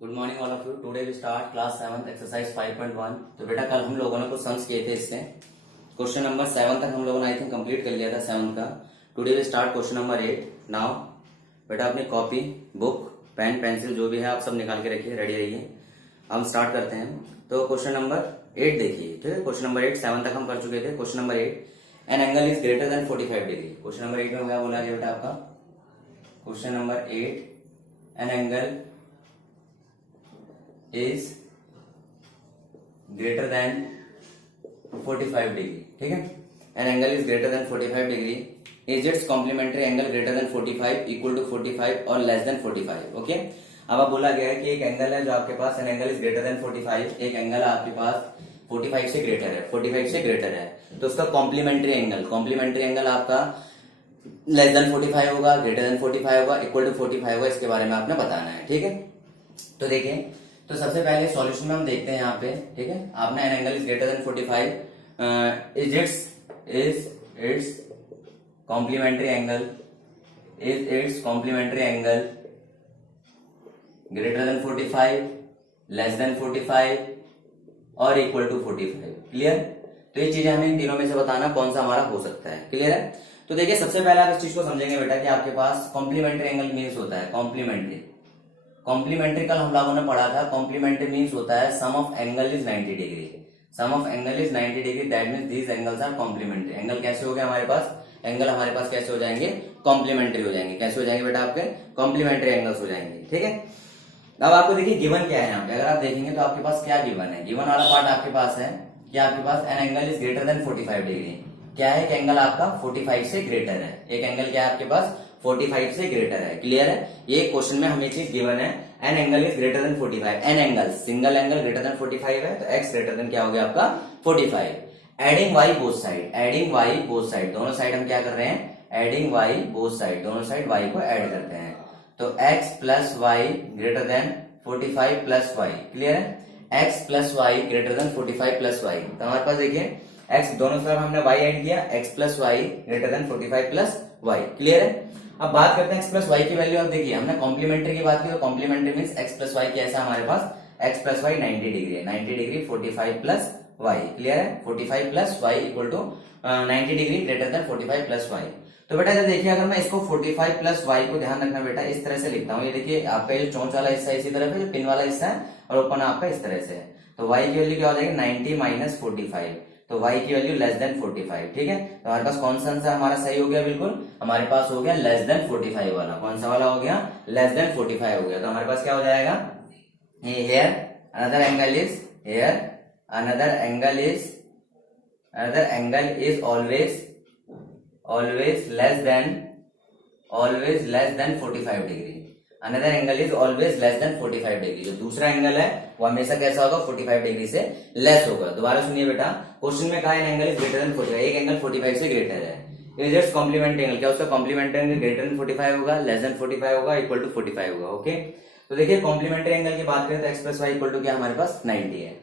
Good morning all of you. Today we start class 7 exercise 5.1। तो बेटा कल हम लोगों ने कुछ सम्स किए थे इससे। क्वेश्चन नंबर 7 तक हम लोगों ने आई थिंक कंप्लीट कर लिया था 7 का। Today we start question number 8 now. बेटा अपनी कॉपी, बुक, पेन, पेंसिल जो भी है आप सब निकाल के रखिए, रेडी रहिए। हम स्टार्ट करते हैं। तो क्वेश्चन नंबर 8 देखिए, ठीक है। क्वेश्चन नंबर 8 7 तक हम कर चुके थे। Question number 8, an angle is greater than 45 degree. Question number 8 में क्या बोला गया बेटा आपका? Question number 8, an angle is greater than 45 degree, ठीक है। An angle is greater than 45 degree, is its complementary angle greater than 45, equal to 45 और less than 45, okay. अब आप बोला गया है कि एक एंगल है जो आपके पास, an angle is greater than 45, एक एंगल आपके पास 45 से ग्रेटर है, 45 से ग्रेटर है, तो उसका कॉम्प्लीमेंट्री एंगल आपका लेस देन 45 होगा, ग्रेटर देन 45 होगा, इक्वल टू 45 होगा। इसके बारे में आपने बताना है, ठीक है। तो देखिए, तो सबसे पहले सॉल्यूशन में हम देखते हैं यहाँ पे, ठीक है। आपने an angle is greater than 45, is its complementary angle greater than 45, less than 45 और इक्वल टू 45, क्लियर। तो ये चीजें हमें इन तीनों में से बताना कौन सा हमारा हो सकता है, क्लियर है। तो देखिए सबसे पहले आप इस चीज को समझेंगे बेटा कि आपके पास कॉम्प्लीमेंट्री एंगल मीन्स होता है कॉम्प्लीमेंट्री कल हम लोगों ने पढ़ा था। कॉम्प्लीमेंट्री मीन्स होता है sum of angle is 90 degree, that means these angles are complementary. Angle कैसे हो गया हमारे पास? एंगल हमारे पास कैसे हो जाएंगे? कॉम्प्लीमेंट्री हो जाएंगे। कैसे हो जाएंगे बेटा? आपके कॉम्प्लीमेंट्री एंगल्स हो जाएंगे, ठीक है। अब आपको देखिए गिवन क्या है यहाँ पे। अगर आप देखेंगे तो आपके पास क्या गिवन है? गिवन वाला पार्ट आपके पास है कि आपके पास an angle is greater than 45 degree. क्या है? कि एंगल आपका 45 से ग्रेटर है। एक एंगल क्या है आपके पास? 45 से ग्रेटर है, क्लियर है। ये क्वेश्चन में हमें चीज गिवन है, an angle is greater than 45। An angle, single angle greater than 45 है, तो एक्स ग्रेटर देन क्या हो गया आपका? 45। एडिंग वाई बोथ साइड, दोनों साइड हम क्या कर रहे हैं? एडिंग वाई बोथ साइड, दोनों साइड वाई को ऐड करते हैं। तो x plus y greater than 45 plus y, clear है। x plus y greater than 45 plus y. तो हमारे पास देखिए x दोनों तरफ हमने y ऐड किया, x plus y greater than 45 plus y, clear है। अब बात करते हैं x प्लस वाई की वैल्यू। अब देखिए हमने कॉम्प्लीमेंट्री की बात की, तो complementary means x plus y कैसा हमारे पास? x प्लस वाई 90 डिग्री है, 90 डिग्री 45 प्लस वाई, क्लियर है। 45 plus y equal to 90 degree greater than 45 plus y. तो बेटा इधर देखिए, अगर मैं इसको 45 प्लस वाई को ध्यान रखना बेटा, इस तरह से लिखता हूँ। ये देखिए आपका ये चोंच वाला हिस्सा इसी तरफ है, जो पिन वाला हिस्सा है, और ओपन आपका इस तरह से है। तो y की वैल्यू क्या हो जाएगी? 90 माइनस 45, तो y की वैल्यू लेस देन 45, ठीक है। तो हमारे पास कौन सा आंसर हमारा सही हो गया? बिल्कुल हमारे पास हो गया लेस देन 45 वाला। कौन सा वाला हो गया? लेस देन 45 हो गया। तो हमारे पास क्या हो जाएगा? here another angle is always less than 45 degree. Another angle is always less than 45 degree. जो दूसरा एंगल है वो हमेशा कैसा होगा? 45 डिग्री से लेस होगा। दोबारा सुनिए बेटा, क्वेश्चन में कहा है एंगल इज ग्रेटर देन 45, एक एंगल 45 से ग्रेटर है, इज इट्स कॉम्प्लीमेंट्री एंगल। क्या उसका कॉम्प्लीमेंट्री एंगल ग्रेटर देन 45 होगा, लेस देन 45 होगा, इक्वल टू 45 होगा, ओके। तो देखिए कॉम्प्लीमेंट्री एंगल की बात करें तो x plus y equal to क्या हमारे पास? 90 है।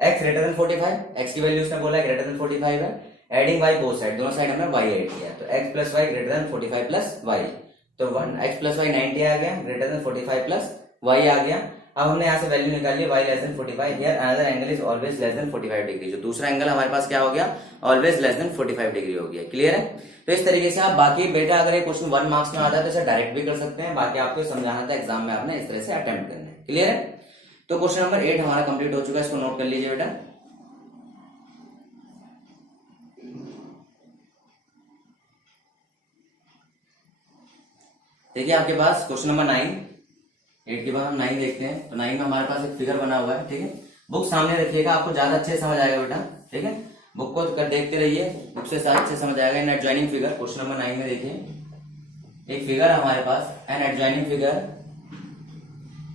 x ग्रेटर देन 45, x की वैल्यू उसने बोला है ग्रेटर देन 45 है। एडिंग y बोथ साइड, दोनों साइड हमने y ऐड किया, तो x plus y greater than 45 plus y. तो x प्लस वाई 90 आ गया, ग्रेटर देन 45 प्लस y आ गया। अब हमने यहाँ से वैल्यू निकाली y less than 45। Here another angle is always less than 45 degree. जो दूसरा एंगल हमारे पास क्या हो गया? ऑलवेज लेस देन 45 डिग्री हो गया, क्लियर है। तो इस तरीके से आप बाकी बेटा अगर ये क्वेश्चन 1 मार्क्स में आता है तो इसे डायरेक्ट भी कर सकते हैं, बाकी आपको समझाना था एग्जाम में, आपने इस तरह से अटेम्प्ट करना है, क्लियर है। तो क्वेश्चन नंबर 8 हमारा कंप्लीट हो चुका है, इसको नोट कर लीजिए बेटा। देखिए आपके पास क्वेश्चन नंबर 9, 8 के बाद हम 9 देखते हैं। तो 9 में हमारे पास एक फिगर बना हुआ है, ठीक है। बुक सामने रखिएगा, आपको ज्यादा अच्छे से समझ आएगा बेटा, ठीक है। बुक को कर देखते रहिए, बुक से अच्छे से समझ आएगा। In adjoining figure, question number 9 में देखिए एक फिगर हमारे पास, an adjoining figure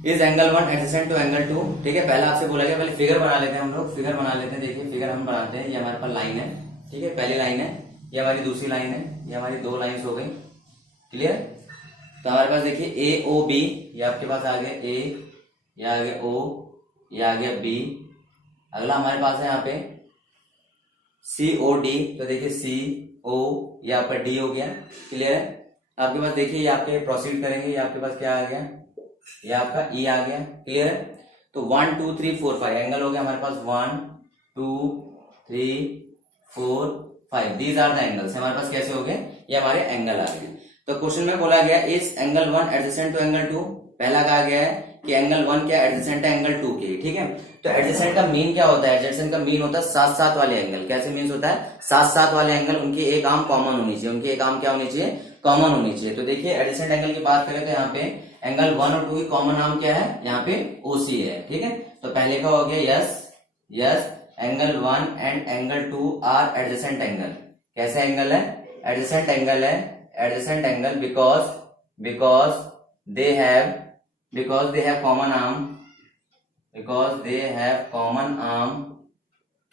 is angle 1 adjacent to angle 2, ठीक है। पहले आपसे बोला गया पहले फिगर बना लेते हैं हम लोग, फिगर बना लेते हैं। देखिए फिगर हम बनाते हैं, ये हमारे पास लाइन है, ठीक है, पहली लाइन है, ये हमारी दूसरी लाइन है, ये हमारी 2 लाइन्स हो गई, क्लियर। तो हमारे पास देखिए ए ओ बी, ये आपके पास आ गया ए, ये आ गया ओ, ये आ गया बी। अगला हमारे पास है यहाँ पे सी ओ डी, तो देखिए सी ओ, ये आपका डी हो गया, क्लियर है। आपके पास देखिए ये आपके प्रोसीड करेंगे, ये आपके पास क्या आ गया? ये आपका ई आ गया, क्लियर है। तो 1 2 3 4 5 एंगल हो गया हमारे पास 1 2 3 4 5, दीज आर द एंगल्स। हमारे पास कैसे हो गए, ये हमारे एंगल आ गए। तो क्वेश्चन में बोला गया इस एंगल 1 एडजेसेंट टू एंगल 2, पहला कहा गया है कि एंगल 1 क्या एडजेसेंट है एंगल 2 के, ठीक है। तो एडजेसेंट का मीन क्या होता है, एडजेसेंट का मीन होता है साथ साथ वाले एंगल। कैसे मीन होता है, साथ साथ वाले एंगल उनकी एक आर्म कॉमन होनी चाहिए, उनकी एक आर्म क्या होनी चाहिए, कॉमन होनी चाहिए। तो देखिए एडजेसेंट एंगल की बात करें तो यहाँ पे एंगल 1 और 2 की कॉमन आर्म क्या है, यहाँ पे ओसी है, ठीक है। तो पहले का हो गया yes angle 1 and angle 2 are adjacent angle. कैसे एंगल है, एडजेसेंट एंगल है, adjacent angle because they have common arm, because they have common arm.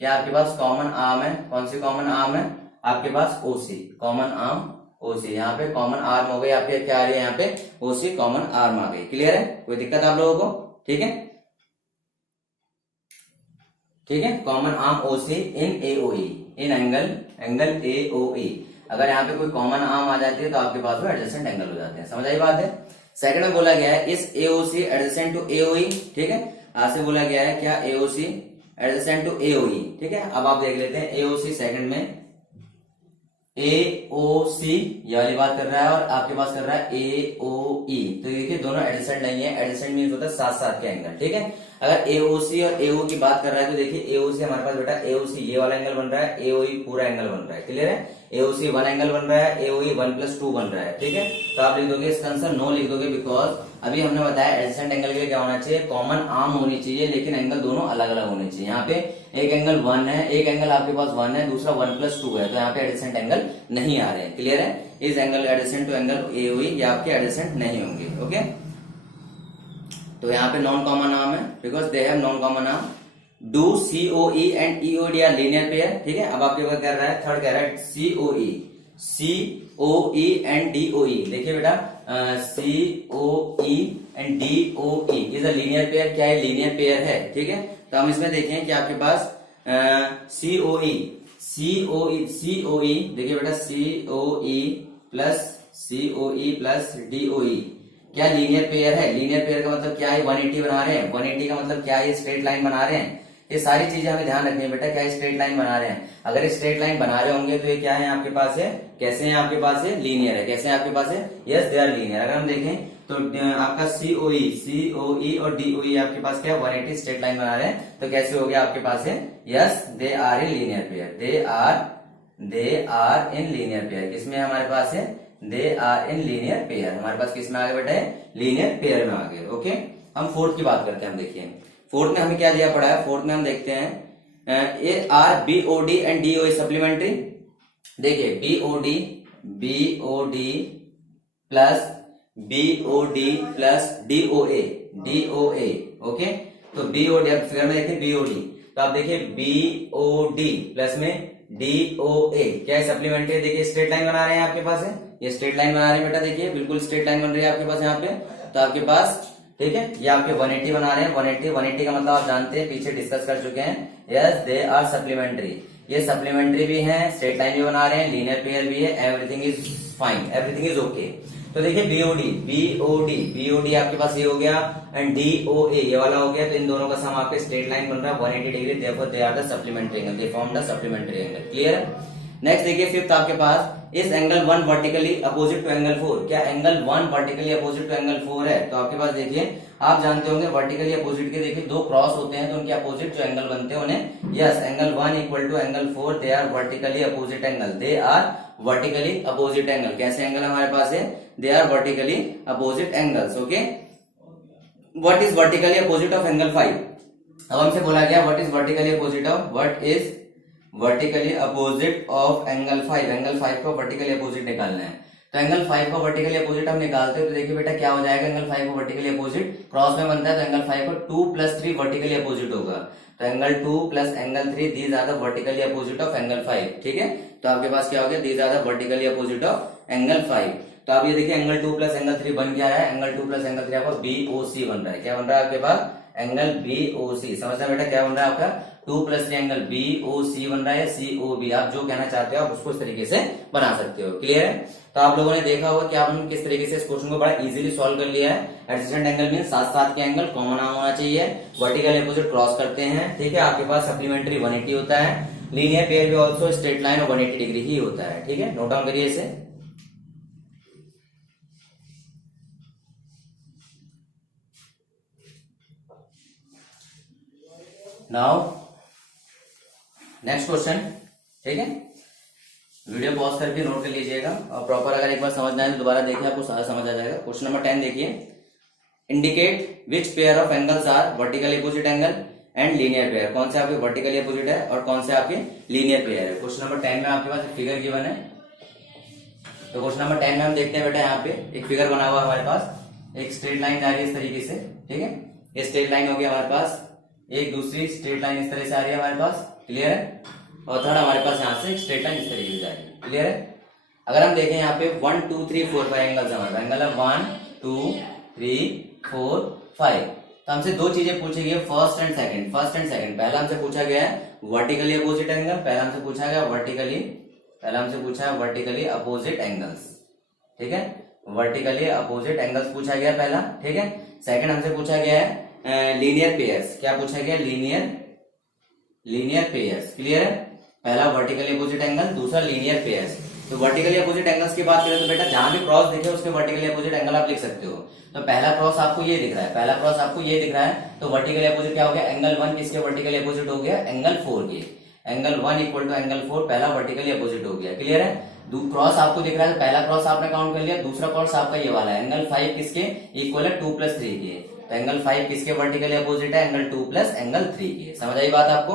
क्या आपके पास कॉमन आर्म है, कौन सी कॉमन आर्म है आपके पास, ओसी, कॉमन आर्म ओसी। यहाँ पे कॉमन आर्म हो गई आपके, क्या आ रही है यहाँ पे, ओसी कॉमन आर्म आ गई। क्लियर है, कोई दिक्कत आप लोगों को, ठीक है, ठीक है। कॉमन आर्म ओसी इन एओई, इन एंगल एओई। अगर यहाँ पे कोई कॉमन आर्म आ जाती है तो आपके पास वो एडजेसेंट एंगल हो जाते हैं। समझ आई बात है। सेकंड में बोला गया है इस एओसी एडजेसेंट टू एओई, ठीक है। आज से बोला गया है क्या, एओसी एडजेसेंट टू एओई, ठीक है। अब आप देख लेते हैं एओसी सेकंड में एओसी ये वाली बात कर रहा है और आपके पास कर रहा है एओई। तो देखिए दोनों एडजेसेंट नहीं है, एडजेसेंट मींस होता है साथ साथ के एंगल, ठीक है। अगर एओसी और एओ की बात कर रहा है तो देखिए एओसी हमारे पास बेटा एओसी ये वाला एंगल बन रहा है, एओई पूरा एंगल बन रहा है, क्लियर है। एओसी 1 एंगल बन रहा है, एओई 1+2 बन रहा है, ठीक है। तो आप लिख दोगे इसका आंसर नो लिख दोगे, बिकॉज अभी हमने बताया एडजेसेंट एंगल के लिए क्या होना चाहिए, कॉमन आर्म होनी चाहिए, लेकिन एंगल दोनों अलग अलग होने चाहिए। यहाँ पे एक एंगल 1 है, एक एंगल आपके पास 1 है, दूसरा 1+2 है, तो यहाँ पे एडजेसेंट एंगल नहीं आ रहे हैं, क्लियर है। Is angle adjacent to angle AOE ये आपके एडजेसेंट नहीं होंगे, ओके। तो यहाँ पे नॉन कॉमन आर्म है, because they have non common arm. Do COE and EOD are linear pair, ठीक है। अब आपके पास कह रहा है, थर्ड कह रहा है सीओई एंड डीओई। देखिए बेटा COE and DOE is a linear pair, क्या है, लीनियर पेयर है, ठीक है। तो हम इसमें देखें कि आपके पास सीओई देखिए बेटा सीओई प्लस डीओई क्या लीनियर पेयर है। लीनियर पेयर का मतलब क्या है, 180 बना रहे हैं, 180 का मतलब क्या है, स्ट्रेट लाइन बना रहे हैं। ये सारी चीजें हमें ध्यान रखनी है बेटा, क्या स्ट्रेट लाइन बना रहे हैं। अगर स्ट्रेट लाइन बना रहे होंगे तो ये क्या है आपके पास है, कैसे है आपके पास है, लीनियर है। कैसे है आपके पास है, यस दे आर लीनियर। अगर हम देखें तो आपका सीओई और डीओई आपके पास क्या 180 स्ट्रेट लाइन बना रहे हैं, तो कैसे हो गया आपके पास है, yes they are in linear pair, they are in linear pair. किसमें हमारे पास है, they are in linear pair. हमारे पास किस में आ गए बेटा, लीनियर पेयर में आ गए, ओके। हम फोर्थ की बात करते हैं। हम देखिए फोर्थ में हमें क्या दिया पड़ा है, फोर्थ में हम देखते हैं A R BOD and DOE supplementary. देखिए बीओडी प्लस डीओए, ओके। तो बीओडी, अब फिगर में देखिए बीओडी, तो आप देखिए बीओडी प्लस में डीओए क्या है, सप्लीमेंट्री। देखिए स्ट्रेट लाइन बना रहे हैं आपके पास है, ये स्ट्रेट लाइन बना रहे हैं बेटा, देखिए बिल्कुल स्ट्रेट लाइन बन रही है आपके पास यहाँ पे। तो आपके पास ठीक है, ये आपके 180 बना रहे हैं, 180 का मतलब आप जानते हैं, पीछे डिस्कस कर चुके हैं। यस दे आर सप्लीमेंट्री, ये सप्लीमेंट्री भी है, स्ट्रेट लाइन भी बना रहे हैं, लीनियर पेयर भी है, everything is fine, everything is okay. तो देखिए बीओडी आपके पास ये हो गया एंड डीओए ये वाला हो गया। तो इन दोनों का सम आपके स्ट्रेट लाइन बन रहा है 180 degree, therefore they are the supplementary angle, they form the supplementary angle, clear है। नेक्स्ट देखिए फिफ्थ आपके पास is angle 1 vertically opposite to angle 4, क्या angle 1 vertically opposite to angle 4 है। तो आपके पास देखिए आप जानते होंगे वर्टिकली अपोजिट के देखिए दो क्रॉस होते हैं, तो उनके अपोजिट जो एंगल बनते हैं उन्हें yes angle 1 equal to angle 4 they are vertically opposite angle, they are vertically opposite angle. कैसे एंगल हमारे पास है, they are vertically opposite angles, okay. What is vertically opposite of angle 5। अब हमसे बोला गया what is vertically opposite of, what is vertically opposite of angle 5। Angle 5 को vertically opposite निकालना है, तो एंगल 5 को वर्टिकली अपोजिट हम निकालते हैं तो देखिए बेटा क्या हो जाएगा, एंगल 5 को वर्टिकली अपोजिट क्रॉस में बनता है, तो एंगल 5 को 2 + 3 वर्टिकली अपोजिट होगा। तो angle 2 + angle 3 these are the vertically opposite of angle 5, ठीक है। तो आपके पास क्या हो गया, these are the vertically opposite of angle 5। तो आप ये देखिए एंगल 2 + एंगल 3 बन क्या है, एंगल 2 + एंगल 3 आपका बीओसी बन रहा है। क्या बन रहा है आपके पास, एंगल BOC। समझना बेटा क्या बन रहा है आपका 2 + 3 एंगल BOC बन रहा है, COB। आप जो कहना चाहते हो आप उसको इस तरीके से बना सकते हो। क्लियर है? तो आप लोगों ने देखा होगा कि आपने किस तरीके से इस क्वेश्चन को बड़ा इजीली सॉल्व कर लिया है। एडजेसेंट एंगल मीन साथ साथ के एंगल कॉमन आर्म होना चाहिए, वर्टिकल अपोजिट क्रॉस करते हैं, ठीक है। आपके पास सप्लीमेंट्री 180 होता है, लीनियर पेयर भी ऑल्सो स्ट्रेट लाइन और 180 डिग्री ही होता है, ठीक है। नोट डाउन करिए इसे। नाउ नेक्स्ट क्वेश्चन, ठीक है। वीडियो पॉज करके नोट कर लीजिएगा और प्रॉपर अगर एक बार समझना है तो दोबारा देखिए, आपको सारा समझ आ जाएगा। क्वेश्चन नंबर 10 देखिए, indicate which pair of angles are vertically opposite angle and linear pair. कौन से आपके वर्टिकली अपोजिट है और कौन से आपके लीनियर पेयर है। क्वेश्चन नंबर 10 में आपके पास एक फिगर गिवन है। तो क्वेश्चन नंबर 10 में हम देखते हैं बेटा, यहाँ पे एक फिगर बना हुआ है हमारे पास, एक स्ट्रेट लाइन जा रही है इस तरीके से, ठीक है। ये स्ट्रेट लाइन हो गया हमारे पास, एक दूसरी स्ट्रेट लाइन इस तरह से आ रही है हमारे पास, क्लियर है। और थर्ड हमारे पास यहाँ से स्ट्रेट लाइन इस तरीके से जा रही है, क्लियर है। अगर हम देखें यहाँ पे 1 2 3 4 5 एंगल्स हमारे पास, एंगल है 1 2 3 4 5। तो हमसे दो चीजें पूछी गई है, first and second. First and second, पहला हमसे पूछा गया है वर्टिकली अपोजिट एंगल, पहला हमसे पूछा गया वर्टिकली अपोजिट एंगल्स, ठीक है। वर्टिकली अपोजिट एंगल्स पूछा गया पहला, ठीक है। सेकंड हमसे पूछा गया है लीनियर पेयर्स। क्या पूछा गया? लीनियर पेयर्स, क्लियर है। पहला वर्टिकली अपोजिट एंगल, दूसरा लीनियर पेयर्स। तो वर्टिकली अपोजिट एंगल्स की बात करें तो बेटा जहां भी क्रॉस दिखे उसके वर्टिकली अपोजिट एंगल आप लिख सकते हो। तो पहला क्रॉस आपको ये दिख रहा है, पहला क्रॉस आपको ये दिख रहा है, तो वर्टिकली अपोजिट क्या हो गया? एंगल 1 किसके वर्टिकली अपोजिट हो गया? एंगल 4 के। एंगल 1 इक्वल टू एंगल 4, पहला वर्टिकली अपोजिट हो गया, क्लियर है। क्रॉस आपको दिख रहा है, तो पहला क्रॉस आपने काउंट कर लिया, दूसरा क्रॉस आपका ये वाला है, एंगल 5 किसके इक्वल है? 2 + 3 के। तो एंगल 5 किसके वर्टिकली अपोजिट है? एंगल 2 + एंगल 3 के। समझ आई बात आपको?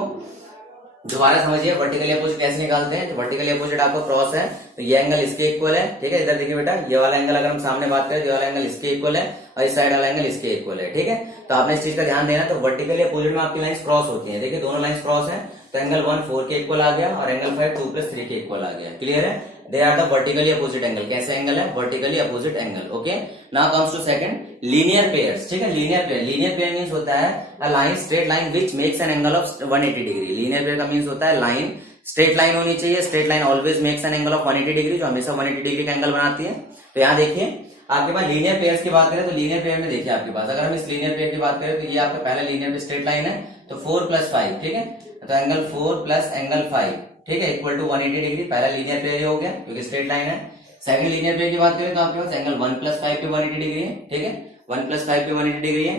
दोबारा समझिए वर्टिकली अपोजिट कैसे निकालते हैं। तो वर्टिकली अपोजिट आपको क्रॉस है, तो ये एंगल इसके इक्वल है, ठीक है। इधर देखिए बेटा, ये वाला एंगल अगर हम सामने बात करें, ये वाला एंगल इसके इक्वल है और इस साइड वाला एंगल इसके इक्वल है, ठीक है। तो आपने इस चीज का ध्यान देना। तो वर्टिकली अपोजिट में आपकी लाइंस क्रॉस होती है, देखिए दोनों लाइंस क्रॉस है। तो एंगल 1 4 के इक्वल आ गया और एंगल 5 2 + 3 के इक्वल आ गया, क्लियर है। They are the vertically opposite angle. कैसे एंगल है? Vertically opposite angle, okay. Now comes to second, linear pairs, ठीक है। लीनियर पेयर मींस होता है a line straight line which makes an angle of 180 degree. Linear pair का means होता है line straight line होनी चाहिए, straight line always makes an angle of 180 degree, जो हमेशा 180 डिग्री का एंगल बनाती है। तो यहाँ देखिए आपके पास लीनियर पेयर्स की बात करें तो लीनियर पेयर में देखिए आपके पास, अगर हम इस लीनियर पेयर की बात करें तो ये आपका पहला लीनियर पेयर स्ट्रेट लाइन है, तो 4 + 5, ठीक है। तो एंगल 4 + एंगल 5, ठीक है, इक्वल टू 180 डिग्री। पहला लीनियर पेयर हो गया क्योंकि स्ट्रेट लाइन है। सेकंड लीनियर पेयर की बात करें तो आपके पास एंगल 1 + 5 पे 180 डिग्री है, ठीक है। 1 + 5 पे 180 डिग्री है,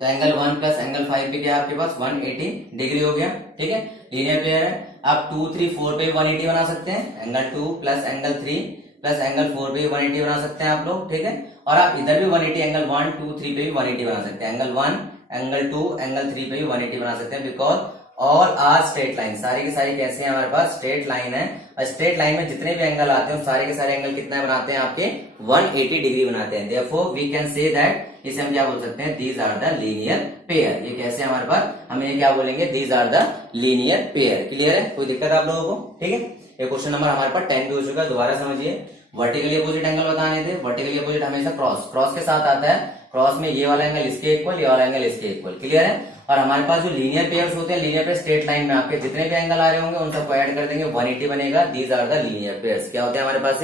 तो एंगल 1 + एंगल 5 पे क्या आपके पास 180 डिग्री हो गया, ठीक है। लीनियर पेयर है। आप 2 3 4 पे 180 बना सकते हैं, एंगल 2 + एंगल 3 + एंगल 4 पे 180 बना सकते हैं आप लोग, ठीक है। और आप इधर भी 180 एंगल 1 2 3 पे भी 180 बना सकते हैं, एंगल 1 एंगल 2 एंगल 3 पे भी 180 बना सकते हैं, because all are straight line. सारी की सारी कैसे हैं हमारे पास? स्ट्रेट लाइन है। और स्ट्रेट लाइन में जितने भी एंगल आते हैं सारे के सारे एंगल कितना बनाते हैं? आपके 180 डिग्री बनाते हैं। Therefore we can say that, इसे हम क्या बोल सकते हैं? These are the linear pair. ये कैसे हमारे पास, हम ये क्या बोलेंगे? These are the linear pair, clear है। कोई दिक्कत आप लोगों को? ठीक है। ये क्वेश्चन नंबर हमारे पास 10 भी हो चुका है। दोबारा समझिए, वर्टिकली अपोजिट एंगल बताने थे। वर्टिकली अपोजिट हमेशा क्रॉस के साथ आता है। क्रॉस में ये वाला एंगल इसके इक्वल, ये वाला एंगल इसके इक्वल, क्लियर है। और हमारे पास जो लीनियर पेयर्स होते हैं, लीनियर पेयर स्ट्रेट लाइन में आपके जितने भी एंगल आ रहे होंगे उन सबको ऐड कर देंगे, 180 बनेगा। These are the linear pairs. क्या होते हैं हमारे पास?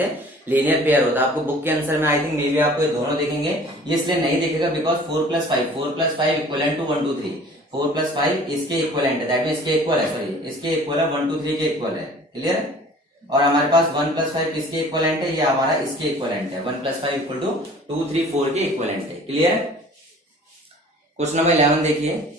लीनियर पेयर होता है। आपको बुक के आंसर में आई थिंक मे बी आपको ये दोनों देखेंगे, ये इसलिए नहीं दिखेगा बिकॉज 4 + 5 इक्वलेंट टू 1 2 3। 4 + 5 इसके इक्वलेंट है, दैट मीन इसके इक्वल है, सॉरी इसके इक्वल है, 1 2 3 के इक्वल है, क्लियर है। और हमारे पास 1 + 5 किसके इक्वलेंट है? ये हमारा इसके इक्वलेंट है। 1 + 5 इक्वल टू 2 3 4 के इक्वलेंट है, क्लियर है। क्वेश्चन नंबर 11 देखिए,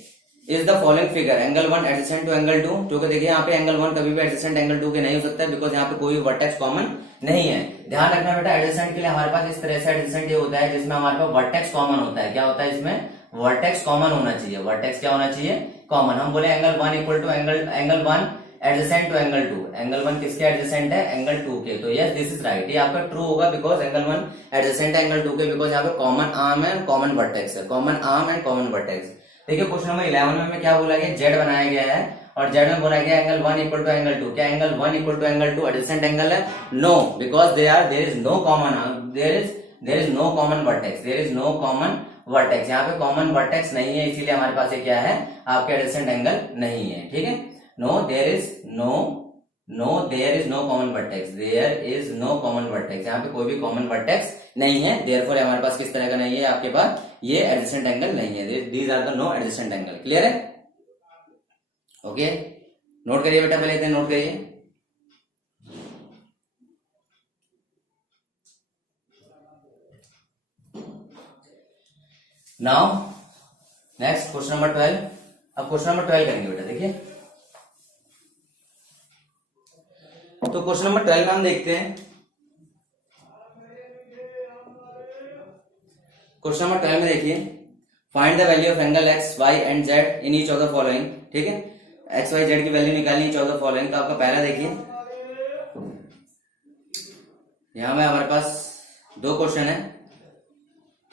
is the following figure angle 1 adjacent to angle 2। जो कि देखिए यहाँ पे एंगल 1 कभी भी एडजेसेंट एंगल 2 के नहीं हो सकता है, बिकॉज यहाँ पे कोई वर्टेक्स कॉमन नहीं है। ध्यान रखना बेटा, एडजेसेंट के लिए हमारे पास इस तरह से एडजेसेंट ये होता है जिसमें हमारे पास वर्टेक्स कॉमन होता है। क्या होता है इसमें? वर्टेक्स कॉमन होना चाहिए। वर्टेक्स क्या होना चाहिए? कॉमन। हम बोले angle 1 equal to angle 1 adjacent to angle 2। Angle 1 किसके एडजेसेंट है? एंगल 2 के। तो यस दिस इज राइट, ये आपका ट्रू होगा बिकॉज एंगल 1 एडजेसेंट है एंगल 2 के, बिकॉज यहाँ पे कॉमन आर्म है, कॉमन वर्टेक्स है, common arm and common vertex. देखिए क्वेश्चन नंबर 11 में क्या बोला गया? जेड बनाया गया है और जेड में बोला गया एंगल 1 इक्वल टू एंगल 2। क्या angle 1 equal to angle 2 adjacent angle है? No, because there is no common, there is there is no common vertex, there is no common vertex, यहाँ पे कॉमन वर्टेक्स नहीं है, इसीलिए हमारे पास ये क्या है, आपके एडजेसेंट एंगल नहीं है, ठीक है। No there is no common vertex, there is no common vertex, यहाँ पे कोई भी कॉमन वर्टेक्स नहीं है, देयरफॉर हमारे पास किस तरह का नहीं है, आपके पास ये एडजेसेंट एंगल नहीं है, these are the no adjacent angle. Clear है? ओके, नोट करिए बेटा, पहले इतने नोट करिए। Now next question number 12। अब क्वेश्चन नंबर 12 करेंगे बेटा, देखिए। तो क्वेश्चन नंबर 12 में हम देखते हैं, क्वेश्चन नंबर 12 में देखिए, find the value of angle x y and z in each of the following, ठीक है। एक्स वाई जेड की वैल्यू निकालनी ईच ऑफ द फॉलोइंग। तो आपका पहला देखिए, यहां में हमारे पास दो क्वेश्चन है,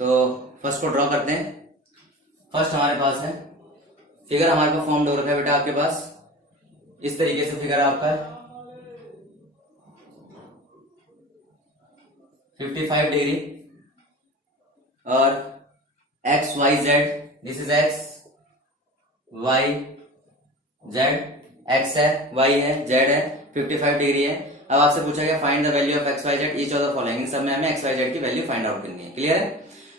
तो फर्स्ट को ड्रॉ करते हैं। फर्स्ट हमारे पास है फिगर, हमारे पास फॉर्म हो रखा है बेटा आपके पास इस तरीके से, फिगर आपका 55 डिग्री और X Y Z, this is X Y Z, X है, वाई है, जेड है, 55 डिग्री है। अब आपसे पूछा गया find the value of X Y Z each of the following, इन सब में हमें एक्स वाई जेड की वैल्यू फाइंड आउट करनी है। क्लियर है?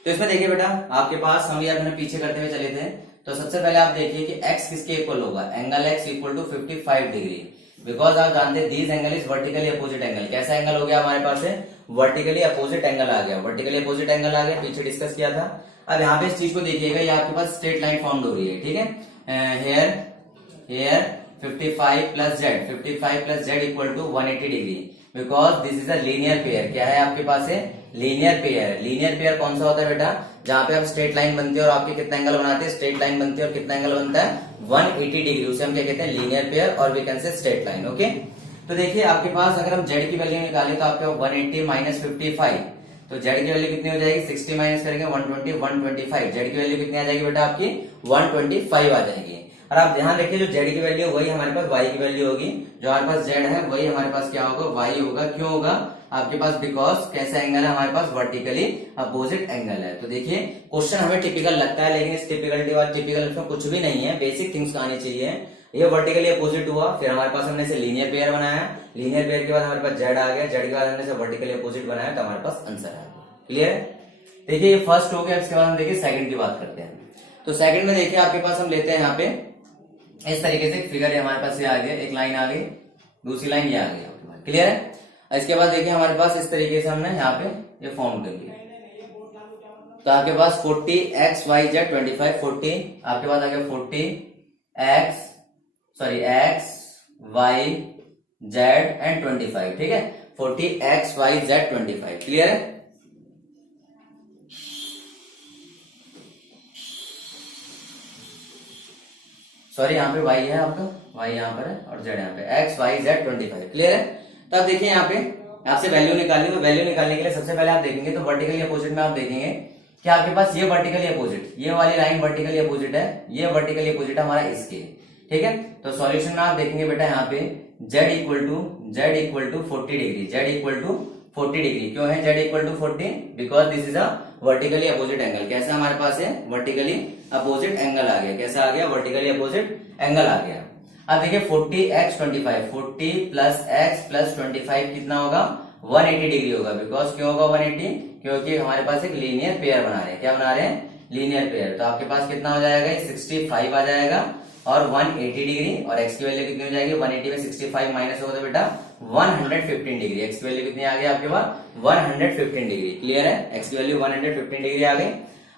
तो इसमें देखिए बेटा आपके पास, हम यार पीछे करते हुए चले थे, तो सबसे पहले आप देखिए कि x किसके इक्वल होगा, angle x equal to 55 degree, because आप जानते हैं these angle is vertically opposite angle. कैसा एंगल हो गया हमारे पास है, वर्टिकली अपोजिट एंगल आ गया, वर्टिकली अपोजिट एंगल आ गया, पीछे डिस्कस किया था। अब यहाँ पे इस चीज को देखिएगा, ये आपके पास स्ट्रेट लाइन फॉर्म हो रही है, ठीक है। Here 55 plus z, 55 plus z equal to 180 degree, because this is a linear pair. क्या है आपके पास है, लीनियर पेयर। लीनियर पेयर कौन सा होता है बेटा, जहां पे आप स्ट्रेट लाइन बनती है और आपके कितना एंगल बनाते हैं, स्ट्रेट लाइन बनती है और कितना एंगल बनता है, 180 डिग्री, उसे हम क्या कहते हैं, लीनियर पेयर, और we can say straight line. Okay, तो देखिए आपके पास अगर हम जेड की वैल्यू निकालें तो आपके 180 माइनस 55, तो जेड की वैल्यू कितनी हो जाएगी, 60 माइनस करेंगे 120, 125, जेड की वैल्यू कितनी आ जाएगी बेटा आपकी 125 आ जाएगी। और आप ध्यान रखिए, जो जेड की वैल्यू वही हमारे पास वाई की वैल्यू होगी, जो हमारे पास जेड है वही हमारे पास क्या होगा, वाई होगा। क्यों होगा आपके पास, बिकॉज कैसा एंगल है हमारे पास, वर्टिकली अपोजिट एंगल है। तो देखिए क्वेश्चन हमें टिपिकल लगता है, लेकिन इस टिपिकलिटी और टिपिकल में कुछ भी नहीं है, बेसिक थिंग्स आनी चाहिए। ये वर्टिकली अपोजिट हुआ, फिर हमारे पास हमने इसे लीनियर पेयर बनाया, लीनियर पेयर के बाद हमारे पास जेड आ गया, जेड के बाद हमने इसे वर्टिकली अपोजिट बनाया, तो हमारे पास आंसर आ गया। क्लियर है? देखिए ये फर्स्ट हो गया, इसके बाद हम देखिए सेकंड की बात करते हैं। तो सेकंड में देखिए आपके पास हम लेते हैं यहाँ पे इस तरीके से फिगर, हमारे पास ये आ गया, एक लाइन आ गई, दूसरी लाइन ये आ गई। क्लियर है? इसके बाद देखिए हमारे पास इस तरीके से हमने यहाँ पे ये फॉर्म कर लिया, तो आपके पास 40 एक्स वाई जेड 25, 40 आपके पास आ गया 40 एक्स वाई जेड एंड 25, ठीक है, 40 एक्स वाई जेड 25। क्लियर है? सॉरी यहाँ पे y है आपका, y यहाँ पर है और z यहाँ पे, x y z 25। क्लियर है? तो अब देखिए यहाँ पे आपसे वैल्यू निकालनी, तो वैल्यू निकालने के लिए सबसे पहले आप देखेंगे तो वर्टिकली अपोजिट में आप देखेंगे कि आपके पास ये वर्टिकली अपोजिट, ये वाली लाइन वर्टिकली अपोजिट है, ये वर्टिकली अपोजिट है हमारा इसके, ठीक है। तो सॉल्यूशन में आप देखेंगे बेटा यहाँ पे z equal to 40 degree, z equal to 40 degree. क्यों है z equal to 40, because this is a vertically opposite angle. कैसा हमारे पास है, वर्टिकली अपोजिट एंगल आ गया। कैसा आ गया, वर्टिकली अपोजिट एंगल आ गया। अब देखिए 40 x 25, 40 प्लस x प्लस 25 कितना होगा, 180 डिग्री होगा। बिकॉज क्यों होगा 180, क्योंकि हमारे पास एक लीनियर पेयर बना रहे हैं। क्या बना रहे हैं, लीनियर पेयर। तो आपके पास कितना हो जाएगा, 65 आ जाएगा और 180 डिग्री, और x की वैल्यू कितनी हो जाएगी, 180 में 65 माइनस होगा तो बेटा 115 डिग्री। x की वैल्यू कितनी आ गई आपके पास, 115 डिग्री। क्लियर है? x की वैल्यू 115 डिग्री आ गई।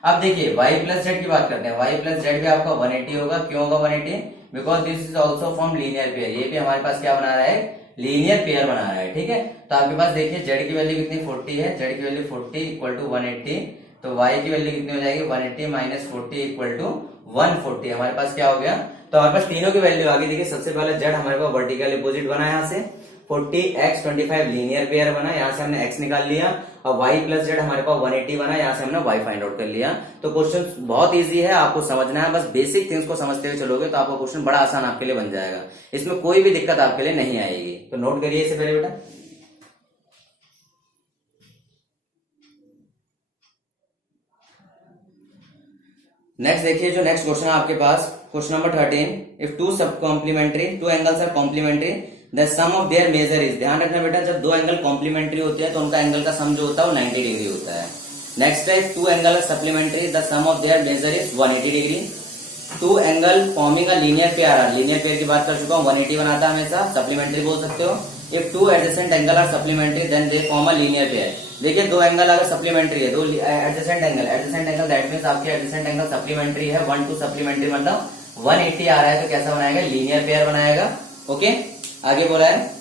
अब देखिए y प्लस जेड की बात करते हैं, y प्लस जेड भी आपका 180 होगा। क्यों होगा 180, because this is also from linear pair. ये भी हमारे पास क्या बना रहा है, लीनियर पेयर बना रहा है, ठीक है। तो आपके पास देखिए z की वैल्यू कितनी 40 है, z की वैल्यू 40 इक्वल टू 180, तो y की वैल्यू कितनी हो जाएगी, 180 माइनस 40 इक्वल टू 140। हमारे पास क्या हो गया, तो हमारे पास तीनों की वैल्यू आ गई। देखिए सबसे पहले z हमारे पास वर्टिकल अपोजिट बना, यहाँ से 40 x 25 लीनियर पेयर बना, यहाँ से हमने x निकाल लिया, और y प्लस जेड हमारे पास 180 बना, यहाँ से हमने y फाइंड आउट कर लिया। तो क्वेश्चन बहुत इजी है, आपको समझना है, बस बेसिक थिंग्स को समझते हुए चलोगे तो आपका क्वेश्चन बड़ा आसान आपके लिए बन जाएगा। इसमें कोई भी दिक्कत आपके लिए नहीं आएगी। तो नोट करिए इसे पहले बेटा। नेक्स्ट देखिए जो नेक्स्ट क्वेश्चन है आपके पास, क्वेश्चन नंबर 13, इफ टू सब complementary, two angles are complementary, the sum of their measure is, ध्यान रखना बेटा जब दो एंगल कॉम्प्लीमेंट्री होते हैं तो उनका एंगल का सम जो होता है वो 90 डिग्री होता है। नेक्स्ट है two angle are supplementary, the sum of their measure is 180 degree, two angle forming a linear pair, linear pair की बात कर चुका हूँ, 180 बनाता है हमेशा, सप्लीमेंट्री बोल सकते हो। If two adjacent angle are supplementary then they form a linear pair, देखिए दो एंगल अगर सप्लीमेंट्री है, दो एडजेसेंट एंगल दैट मींस आपके एडजेसेंट एंगल सप्लीमेंट्री है, 1 2 सप्लीमेंट्री मतलब 180 आ रहा है, तो कैसा बनाएगा, लीनियर पेयर बनाएगा। ओके, आगे बोला है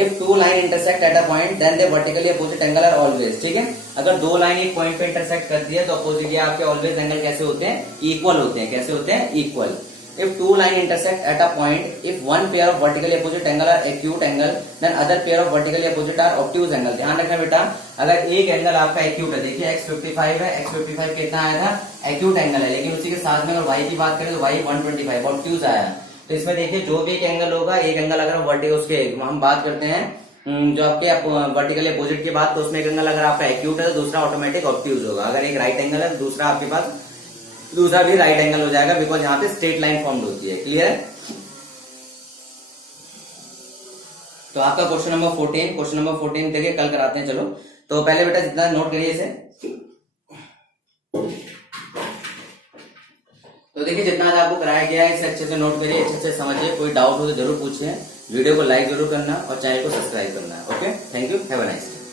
if two line intersect at a point then they vertically opposite angle are always, ठीक है, अगर दो लाइन एक पॉइंट पे इंटरसेक्ट करती है तो अपोजिट ये आपके ऑलवेज एंगल कैसे होते हैं, इक्वल होते हैं, कैसे होते हैं, equal. If two line intersect at a point, if one pair of vertically opposite angle are acute angle, then other pair of vertically opposite are obtuse angle। ध्यान रखना बेटा, अगर एक एंगल आपका एक्यूट है, देखिए x55 है, x55 कितना आया था, एक्यूट एंगल है, लेकिन उसी के साथ में अगर y की बात करें तो y 125 ऑब्ट्यूज आया। तो इसमें देखिए जो भी एक एंगल होगा, एक एंगल अगर वर्टिकल उसके हम बात करते हैं जो आपके वर्टिकली अपोजिट की बात, तो उसमें एक एंगल अगर आपका एक्यूट है तो दूसरा ऑटोमेटिक ऑब्ट्यूज होगा। अगर एक राइट एंगल है तो दूसरा आपके पास दूसरा भी राइट एंगल हो जाएगा, बिकॉज यहाँ पे स्ट्रेट लाइन फॉर्म होती है। क्लियर है? तो आपका क्वेश्चन नंबर 14 देखिए कल कराते हैं। चलो तो पहले बेटा जितना नोट करिए इसे, तो देखिए जितना आज आपको कराया गया है इसे अच्छे से नोट करिए, अच्छे से समझिए, कोई डाउट हो तो जरूर पूछिए, वीडियो को लाइक जरूर करना और चैनल को सब्सक्राइब करना। Okay, thank you, have a nice day.